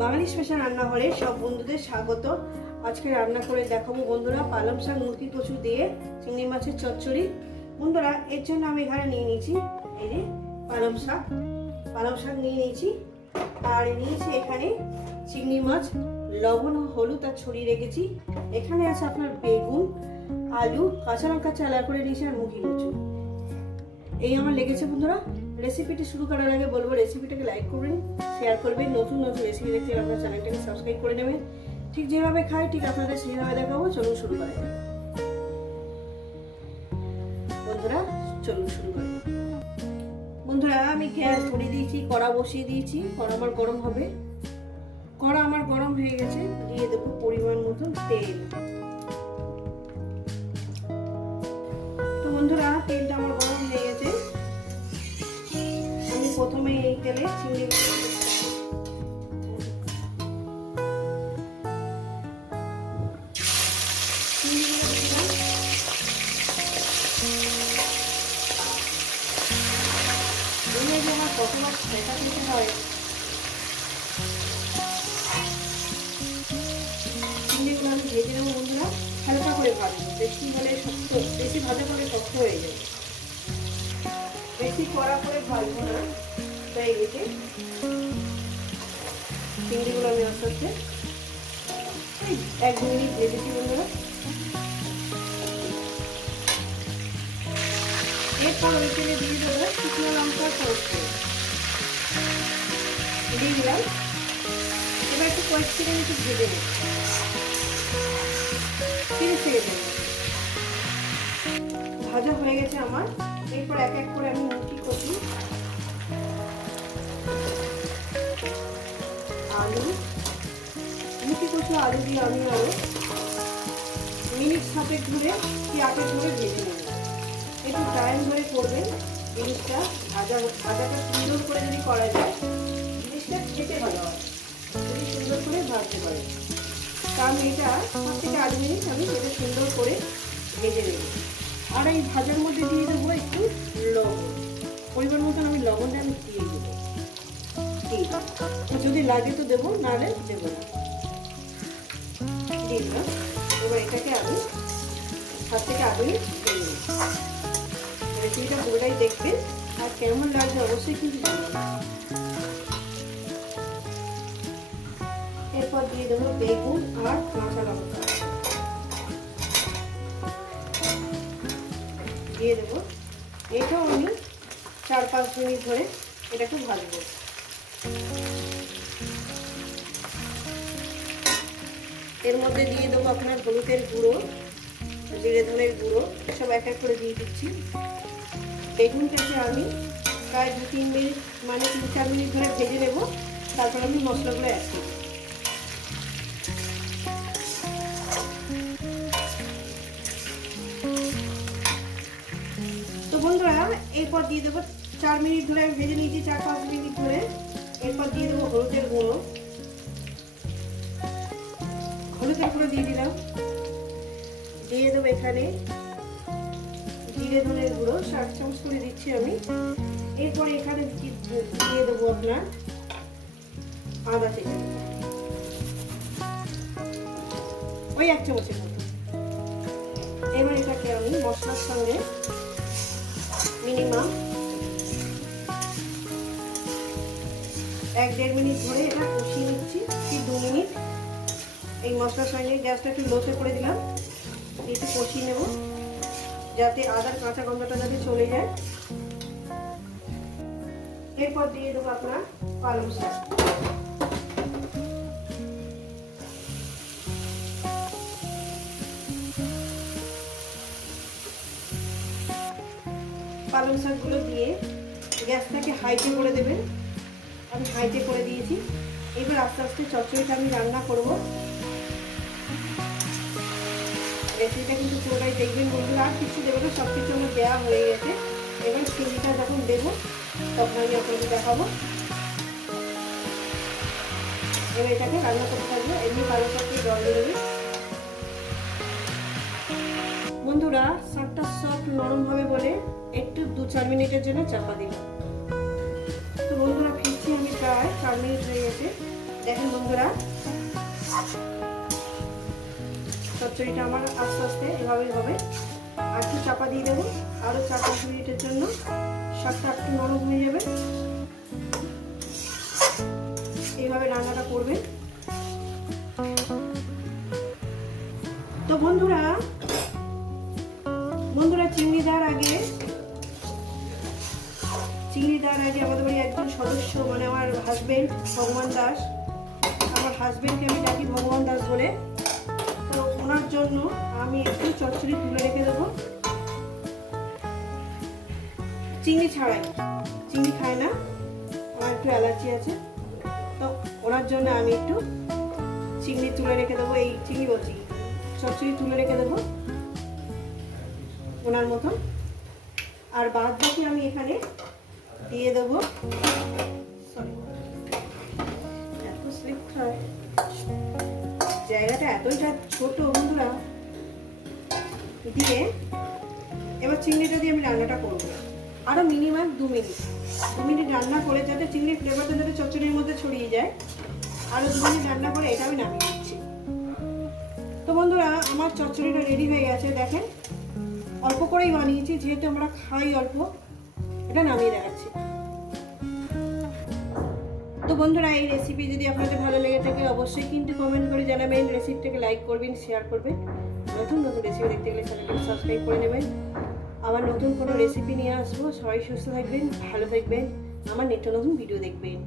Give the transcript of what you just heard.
বাঙালি special রান্নাঘরে সব বন্ধুদের স্বাগত। আজকে রান্না করে দেখাবো বন্ধুরা পালং শাক মুরগি কচু দিয়ে চিংড়ি মাছের চচ্চড়ি। বন্ধুরা, এর জন্য আমি এখানে নিয়ে নিয়েছি এই যে পালং শাক। পালং শাক নিয়ে নিয়েছি। আর নিয়েছি এখানে চিংড়ি মাছ, লবণ, হলুদ আর ছড়িয়ে রেখেছি। এখানে আছে আপনার বেগুন, আলু, কাঁচা লঙ্কা চালা করে নিয়েছি আর মুখি কচু। এই আমার লেগেছে, বন্ধুরা। রেসিপিটি শুরু করার আগে বলব রেসিপিটাকে লাইক করবেন শেয়ার করবেন। নতুন নতুন রেসিপি দেখতে আপনার চ্যানেলটাকে সাবস্ক্রাইব করে নেবেন। ঠিক যেভাবে খাই, ঠিক আপনাদের সেইভাবে দেখাবো। চলুন শুরু করা বন্ধুরা, চলুন শুরু করা বন্ধুরা, আমি গ্যাস ধরিয়ে দিয়েছি, কড়া বসিয়ে দিয়েছি। কড়া আমার গরম হবে। কড়া আমার গরম হয়ে গেছে। দিয়ে দেবো পরিমাণ মতন তেল। তো বন্ধুরা, তেলটা এই তেলে চিংড়ি কতবার সেটা দিতে হয়। চিংড়িগুলো আমি ভেজে নেব বন্ধুরা হালকা করে ভাজবো বেশি হলে শক্ত, বেশি ভাজা করলে শক্ত হয়ে যাবে। বেশি কড়া করে ভাজবো না। তাই রেখে চিংড়িগুলো আমি আস্তে আস্তে এক মিনিট ভেজেছি বন্ধুরা। এরপর ওই তেলে দিয়ে দেবো শুকনো লঙ্কা সরষে। দিয়ে দিলাম। এবার একটু কয়েক সেকেন্ড একটু ভেজে নেব। তিরিশ সেকেন্ড ভাজা হয়ে গেছে আমার। এরপর এক এক করে আলু মুখি কষি আলু দিয়ে আমি আরও মিনিট সাতেক ধরে কি আটেক ধরে ভেজে নেব। একটু টাইম ধরে করবেন, জিনিসটা ভাজা ভাজাটা সুন্দর করে যদি করা যায়, জিনিসটা খেতে ভালো হয়। সুন্দর করে ভাজতে পারে কারণ এটা সাত থেকে আট মিনিট আমি এটা সুন্দর করে ভেজে নেব। আর এই ভাজার মধ্যে দিয়ে দেবো একটু লবণ। পরিমাণ মতন আমি লবণটা আমি দিয়ে দেবো। যদি লাগে তো দেবো, নাহলে দেবো না। দিয়ে এবার এটাকে আমি সাত থেকে ভেজে রেসিপিটা পুরোটাই দেখবেন আর কেমন লাগবে অবশ্যই কিন্তু এরপর দিয়ে দেবো বেগুন আর কাঁচা লঙ্কা। দিয়ে দেবো। এটাও আমি চার পাঁচ মিনিট ধরে এটাকে ভাজবো। এর মধ্যে দিয়ে দেবো আপনার হলুদের গুঁড়ো, জিরে ধনের গুঁড়ো, সব এক এক করে দিয়ে দিচ্ছি। বেগুনটাকে আমি প্রায় দু, তিন মিনিট মানে তিন, চার মিনিট ধরে ভেজে নেব, তারপর আমি মশলাগুলো অ্যাড করব। তো বন্ধুরা, এরপর দিয়ে দেবো, চার মিনিট ধরে আমি ভেজে নিয়েছি, চার, পাঁচ মিনিট ধরে। এরপর দিয়ে দেবো হলুদের গুঁড়ো। হলুদের গুঁড়ো দিয়ে দিলাম। দিয়ে দেবো এখানে জিরে ধনের গুঁড়ো ষাট চামচ করে দিচ্ছি আমি। এরপরে এখানে দিয়ে দেবো আপনার? আদা চেঁচা ওই এক চামচের মতো। এবার এটাকে আমি মশলার সঙ্গে মিনিমাম এক দেড় মিনিট ধরে এটা কষিয়ে নিচ্ছি কি দু মিনিট। এই মশলার সঙ্গে গ্যাসটা একটু লোতে করে দিলাম। একটু কষিয়ে নেব, যাতে আদার কাঁচা গন্ধটা যাতে চলে যায়। এরপর দিয়ে দেবো আপনার পালং শাক। পালং শাকগুলো দিয়ে গ্যাসটাকে হাইটে করে দেবেন। আমি হাইতে করে দিয়েছি। এবার আস্তে আস্তে চচ্চড়িটা আমি রান্না করব। রেসিপিটা কিন্তু পুরোটাই দেখবেন বন্ধুরা, আর কিছু দেবো না সব কিছু আমার দেওয়া হয়ে গেছে। এবার চিংড়িটা যখন দেবো, তখন আমি আপনাকে দেখাবো। এবার এটাকে রান্না করতে থাকব, এমনি পালং শাককে জল দেবে। বন্ধুরা, শাকটা সফট নরম হবে বলে একটু দু চার মিনিটের জন্য চাপা দিলাম। তো বন্ধুরা ফিরছি আমি প্রায় চার মিনিট হয়ে গেছে। দেখেন বন্ধুরা, চচ্চড়িটা আমার আস্তে আস্তে এভাবেই হবে। আর একটু চাপা দিয়ে দেবো। আরও চার পাঁচ মিনিটের জন্য শাকটা একটু নরম হয়ে যাবে। এইভাবে রান্নাটা করবেন। তো বন্ধুরা বন্ধুরা চিংড়ি দেওয়ার আগে চিংড়ি দেওয়ার আগে আমাদের বাড়ি একজন সদস্য মানে আমার হাজবেন্ড ভগবান দাস, আমার হাজবেন্ডকে আমি ডাকি ভগবান দাস বলে। তো ওনার জন্য আমি একটু চচ্চড়ি তুলে রেখে দেবো। চিংড়ি ছাড়াই। চিংড়ি খায় না, আমার একটু অ্যালার্জি আছে। তো ওনার জন্য আমি একটু চিংড়ি তুলে রেখে দেবো, এই চিংড়ি বলছি, চচ্চড়ি তুলে রেখে দেবো ওনার মতন। আর বাদ বাকি আমি এখানে দিয়ে দেবো. এত স্লিপ খায় জায়গাটা এতটা ছোট বন্ধুরা। দিয়ে এবার চিংড়িটা দিয়ে আমি রান্নাটা করব। আরও মিনিমাম দু মিনিট। দু মিনিট রান্না করে যাতে চিংড়ির ফ্লেভারটা যাতে চচ্চড়ির মধ্যে ছড়িয়ে যায়। আরও দু মিনিট রান্না করে এটা আমি নামিয়ে দিচ্ছি তো বন্ধুরা, আমার চচ্চড়িটা রেডি হয়ে গেছে, দেখেন। অল্প করেই বানিয়েছি, যেহেতু আমরা খাই অল্প। এটা নামিয়ে দেখাচ্ছি। তো বন্ধুরা, এই রেসিপি যদি আপনাদের ভালো লেগে থাকে, অবশ্যই কিন্তু কমেন্ট করে জানাবেন রেসিপিটাকে লাইক করবেন শেয়ার করবেন। নতুন নতুন রেসিপি দেখতে গেলে চ্যানেলটি সাবস্ক্রাইব করে নেবেন। আবার নতুন কোনো রেসিপি নিয়ে আসব। সবাই সুস্থ থাকবেন, ভালো থাকবেন। আমার নিত্য নতুন ভিডিও দেখবেন।